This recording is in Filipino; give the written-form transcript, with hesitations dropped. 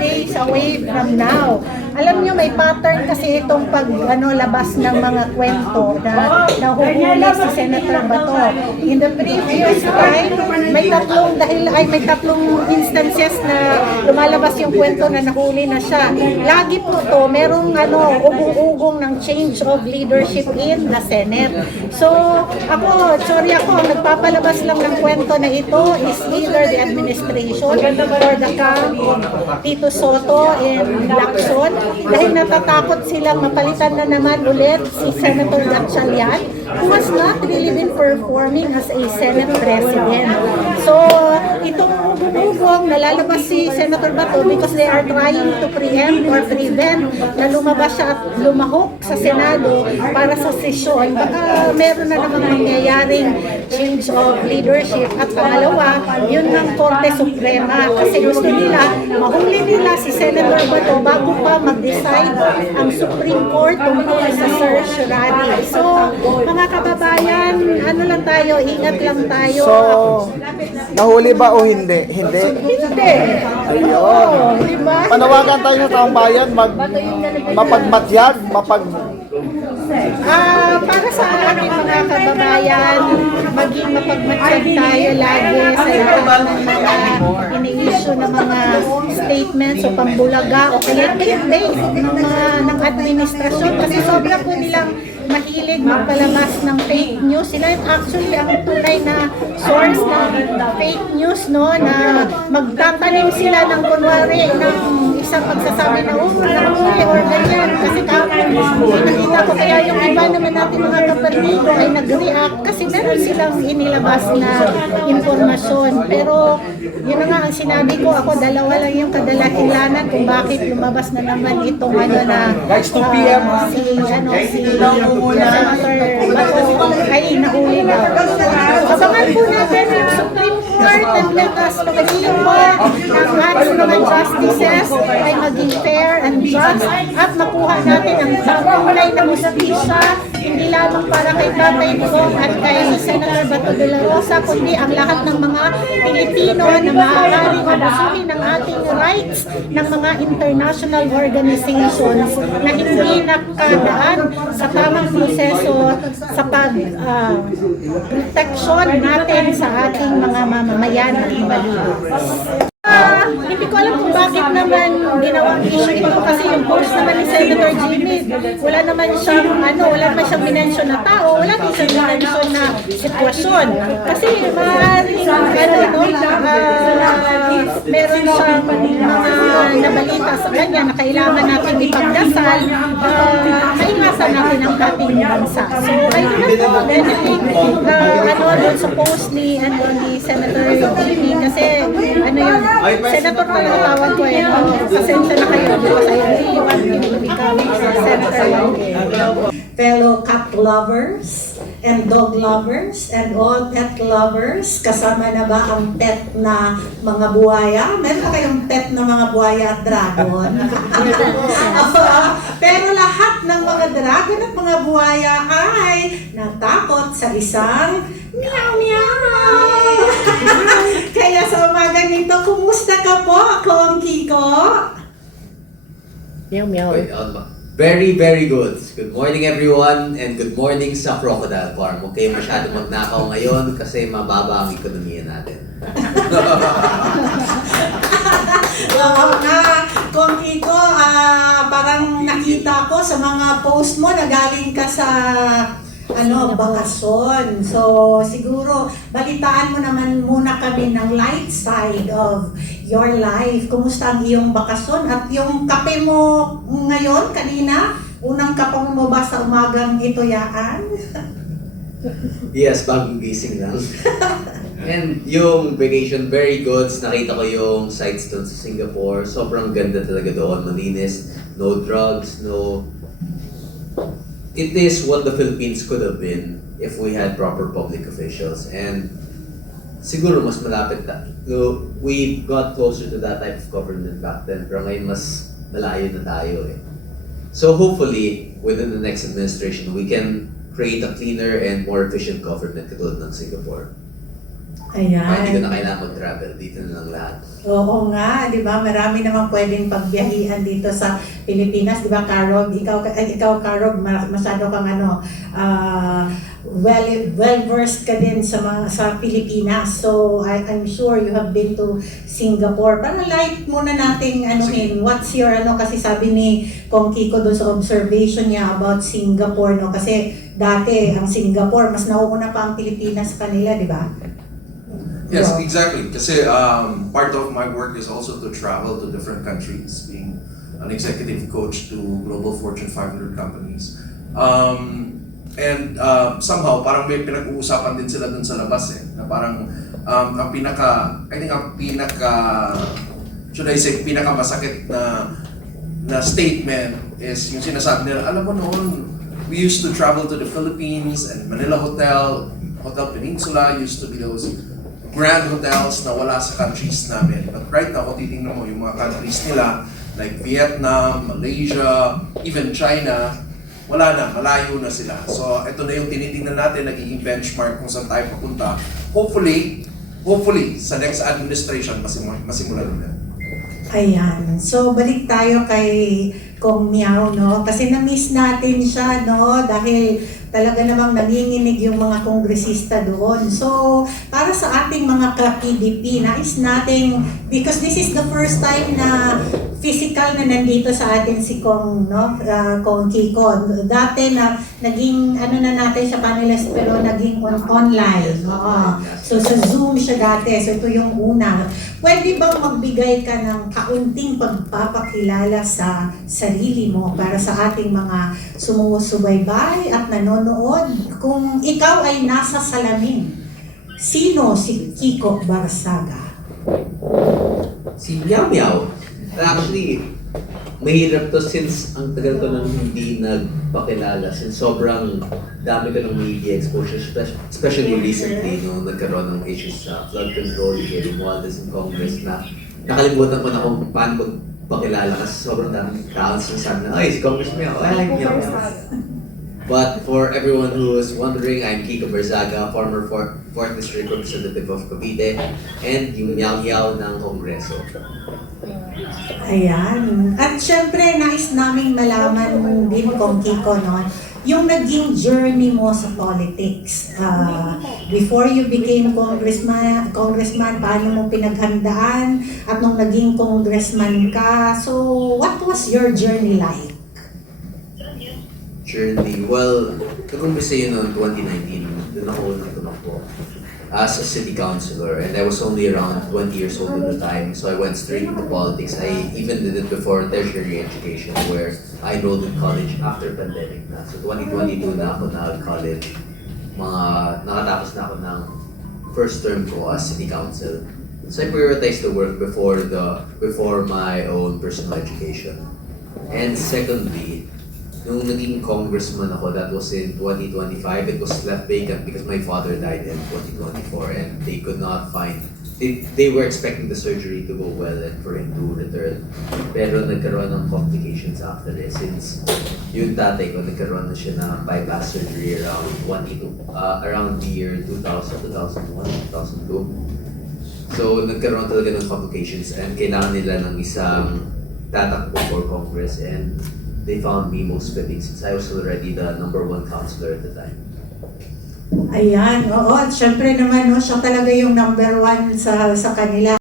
days away from now. Alam niyo, may pattern kasi itong labas ng mga kwento na nahuhuli si Senator Bato. In the previous time, may tatlong instances na lumalabas yung kwento na nahuli na siya. Lagi po to, merong ugong-ugong ng change of leadership in the Senate. So, ako, ang nagpapalabas lang ng kwento na ito is either the administration or the camp of Tito Soto and Lacson, dahil natatakot silang mapalitan na naman ulit si Senator Gatchalian, who has not really been performing as a Senate President. So, itong ugong-ugong nalalabas si Senator Bato because they are trying to preempt or prevent na lumabas siya at lumahok sa Senado para sa sesyon. Baka meron na namang mangyayaring change of leadership. At pangalawa, yun ng Korte Suprema. Kasi gusto nila, mahuli nila si Senator Bato bago pa mag-decide ang Supreme Court tungkol sa certiorari. So, mga kababayan, lang tayo, ingat lang tayo. So, nahuli ba o hindi? Hindi. Hindi. Ayun. Diba? Panawagan tayo sa taong bayan, mapagmatyag, para sa ating mga kababayan, maging mapagmatyag tayo lagi sa lahat ng mga ini-issue ng mga statements o pambulaga o kaya clickbait ng administrasyon, kasi sobra po nilang mahilig magpalabas ng fake news. Sila actually ang tunay na source ng fake news, no, na magtatanim sila ng kunwari ng isang pagsasabi na nahuli or ganyan. Kasi nakita ko kaya yung iba naman natin mga kapatid ay nag-react kasi meron silang inilabas na informasyon. Pero yun na nga ang sinabi ko, ako dalawa lang yung kadalahilanan kung bakit lumabas na naman itong si Senator Bato ay nahuli daw. Abangan po natin yung Supreme Court and let us pagaliin mo ng ating mga justices ay maging fair and just at makuha natin ang tunay na justisya, hindi lamang para kay Tatay Digong at kay Senator Bato de la Rosa, kundi ang lahat ng mga Pilipino na maaaring abusuhin ng ating rights ng mga international organizations na hindi nakadaan sa tamang proseso sa protection natin sa ating mga mamamayan at Malinos. Hindi ko alam kung bakit naman ginawang issue ito kasi yung post naman ni Senator Jimmy, wala naman siyang minensyon na tao, wala din siyang minensyon na sitwasyon. Kasi maaaring meron siyang mga nabalita sa kanya na kailangan natin ipagdasal, maiwasan natin ang ating bansa. So, I do not know anything doon sa post ni Senator Jimmy kasi Senator pa na tawag ko pasensya na kayo because I really want him to become Senator one day. Fellow cat lovers and dog lovers and all pet lovers, kasama na ba ang pet na mga buhaya? Meron ba kayong pet na mga buhaya at dragon? Pero lahat ng mga dragon at mga buhaya ay natakot sa isang meow meow. Kaya sa umaga nito, kumusta ka po, Kong Kiko? Meow meow. Very, very good. Good morning everyone and good morning sa Crocodile Farm. Huwag kayo masyado magnakaw ngayon kasi mababa ang ekonomiya natin. Oo nga, Kong Kiko, parang nakita ko sa mga post mo na galing ka sa bakasyon. So, siguro, balitaan mo naman muna kami ng light side of your life. Kumusta ang iyong bakasyon? At yung kape mo ngayon, kanina, unang kape mo ba sa umagang ito yaan? Yes, bagong gising lang. And yung vacation, very good. Nakita ko yung sites doon sa Singapore. Sobrang ganda talaga doon. Malinis. No drugs, no... It is what the Philippines could have been if we had proper public officials. And siguro mas malapit na. We got closer to that type of government back then. Pero ngayon mas malayo na tayo eh. So hopefully, within the next administration, we can create a cleaner and more efficient government katulad ng Singapore. Ayan. Hindi ko na kailangan mag-travel. Dito na lang lahat. Oo nga, di ba? Marami naman pwedeng pagbiyahian dito sa Pilipinas, di ba, Karog? Ikaw Karog, masyado kang well-versed ka din sa Pilipinas. So, I'm sure you have been to Singapore. Para light muna nating what's your kasi sabi ni Kong Kiko doon sa observation niya about Singapore, no? Kasi dati, ang Singapore, mas nauuna pa ang Pilipinas kanila, di ba? Yes, So, exactly. Kasi part of my work is also to travel to different countries, being an executive coach to global Fortune 500 companies. And somehow, parang may pinag-uusapan din sila dun sa labas na parang ang pinaka masakit na statement is yung sinasabi nila, alam mo noon, we used to travel to the Philippines and Manila Hotel Peninsula used to be those grand hotels na wala sa countries namin. But right now, kung titingnan mo yung mga countries nila, like Vietnam, Malaysia, even China, wala na, malayo na sila. So, ito na yung tinitingnan natin, nagiging benchmark kung saan tayo papunta. Hopefully, sa next administration, masimulan na. Ayan. So, balik tayo kay Kong Miao, no? Kasi na-miss natin siya, no? Dahil talaga namang nanginginig yung mga kongresista doon. So, para sa ating mga ka-PDP, nais nating, because this is the first time na physical na nandito sa atin si Kong, no? Kong Kiko. Dati na naging, na natin siya panelist, pero naging online. Oo. So, sa Zoom siya dati. So, ito yung una. Pwede bang magbigay ka ng kaunting pagpapakilala sa sarili mo para sa ating mga sumusubaybay at nanonood? Kung ikaw ay nasa salamin, sino si Kiko Barsaga? Si Meow Meow. Actually, mahirap to since ang tagal ko nang hindi nagpakilala. Since sobrang dami ko ng media exposure, especially recently, nung nagkaroon ng issues sa flood control, kay Romualdez in Congress, na nakalimutan ko na kung paano magpakilala kasi sobrang daming tao sa sabi na, ay, si Congress Meow, ay, Meow Meow. But for everyone who is wondering, I'm Kiko Barzaga, former 4th District Representative of Cavite, and yung Meow Meow ng Kongreso. Ayan. At syempre, nais naming malaman din, Kong Kiko, no? Yung naging journey mo sa politics. Before you became congressman, paano mo pinaghandaan? At nung naging congressman ka, so what was your journey like? Journey. Well, nag-umpisa yun noong 2019. Doon ako unang tumakbo as a city councilor, and I was only around 20 years old at the time, so I went straight into politics. I even did it before tertiary education, where I enrolled in college after pandemic na. So 2022 na ako nag-college. Nakatapos na ako ng first term ko as city council. So I prioritized the work before my own personal education. And secondly, nung naging congressman ako, that was in 2025, it was left vacant because my father died in 2024 and they could not find, they were expecting the surgery to go well and for him to return. Pero nagkaroon ng complications after this since yung tatay ko nagkaroon na siya ng bypass surgery around the year 2000, 2001, 2002. So nagkaroon talaga ng complications and kailangan nila ng isang tatakbo for Congress, and they found me most fitting since I was already the #1 counselor at the time. Ayan, oo. At syempre naman, no, siya talaga yung #1 sa kanila.